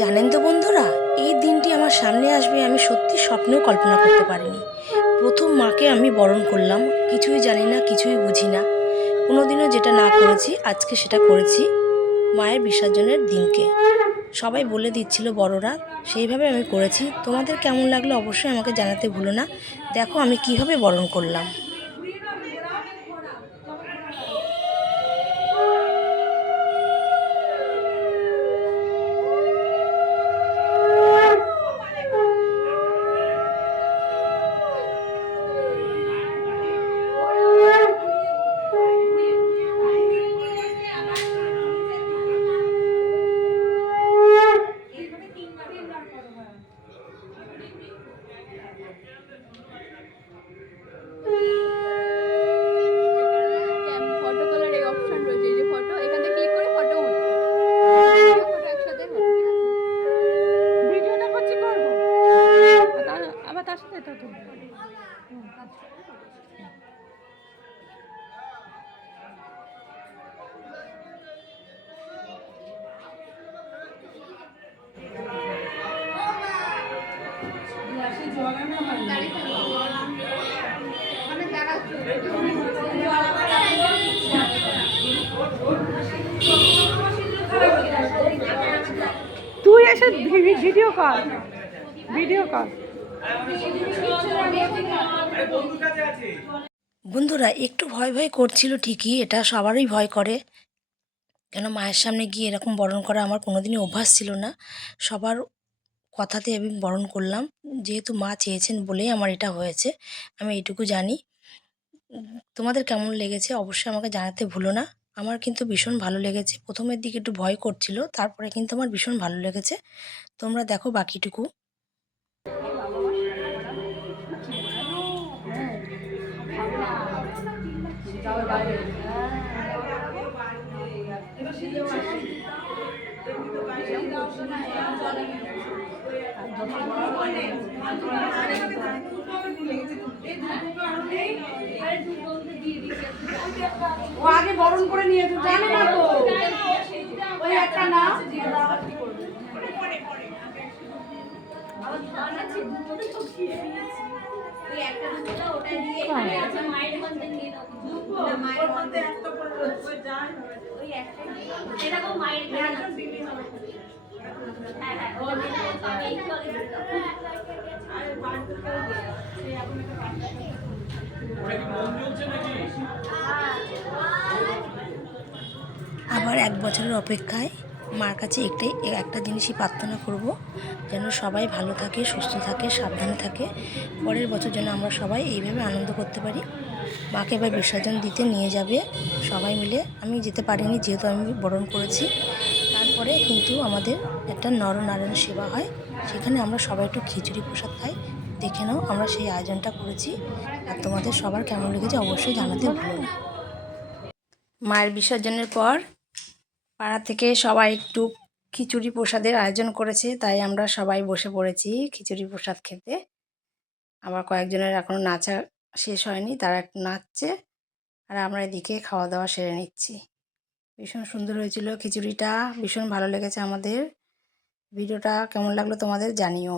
জানেন তো বন্ধুরা, এই দিনটি আমার সামনে আসবে আমি সত্যি স্বপ্নেও কল্পনা করতে পারিনি। প্রথম মাকে আমি বরণ করলাম, কিছুই জানি না, কিছুই বুঝি না। কোনোদিনও যেটা না করেছি আজকে সেটা করেছি মায়ের বিসর্জনের দিনকে। সবাই বলে দিচ্ছিল বড়রা, সেইভাবে আমি করেছি। তোমাদের কেমন লাগলো অবশ্যই আমাকে জানাতে ভুলো না। দেখো আমি কিভাবে বরণ করলাম। ফটো তোলার এই অপশন রয়েছে, এই যে ফটো, এখানে ক্লিক করে ফটো উঠবে। ফটো একসাথে হবে, ঠিক আছে? ভিডিওটা করছি করবো আবার তার সাথে এটা তুলবো। তুই এসে ভিডিও কল বন্ধুরা একটু ভয় ভয় করছিল ঠিকই, এটা সবারই ভয় করে। কেন মায়ের সামনে গিয়ে এরকম বরণ করা আমার কোনোদিনই অভ্যাস ছিল না। সবার কথাতে আমি বরণ করলাম, যেহেতু মা চেয়েছেন বলেই আমার এটা হয়েছে। আমি এইটুকু জানি। তোমাদের কেমন লেগেছে অবশ্যই আমাকে জানাতে ভুলো না। আমার কিন্তু ভীষণ ভালো লেগেছে। প্রথমের দিকে একটু ভয় করছিল, তারপরে কিন্তু আমার ভীষণ ভালো লেগেছে। তোমরা দেখো বাকিটুকু। ও আগে বরণ করে নিয়ে তো জানে না তো ওই একটা না আবার 1 বছরের অপেক্ষায় মার কাছে একটা জিনিসই প্রার্থনা করব, যেন সবাই ভালো থাকে, সুস্থ থাকে, সাবধানে থাকে। পরের বছর যেন আমরা সবাই এইভাবে আনন্দ করতে পারি। মাকে এবার বিসর্জন দিতে নিয়ে যাবে সবাই মিলে। আমি যেতে পারিনি যেহেতু আমি বরণ করেছি। তারপরে কিন্তু আমাদের একটা নরনারায়ণ সেবা হয়, সেখানে আমরা সবাই একটু খিচুড়ি প্রসাদ খাই। দেখে নাও আমরা সেই আয়োজনটা করেছি। আর তোমাদের সবার কেমন লেগেছে অবশ্যই জানাতে ভুলো না। মায়ের বিসর্জনের পর পাড়া থেকে সবাই একটু খিচুড়ি প্রসাদের আয়োজন করেছে, তাই আমরা সবাই বসে পড়েছি খিচুড়ি প্রসাদ খেতে। আবার কয়েকজনের এখনও নাচা শেষ হয়নি, তারা একটু নাচছে। আর আমরা এদিকে খাওয়া দাওয়া সেরে নিচ্ছি। ভীষণ সুন্দর হয়েছিল খিচুড়িটা, ভীষণ ভালো লেগেছে আমাদের। ভিডিওটা কেমন লাগলো তোমাদের জানিও।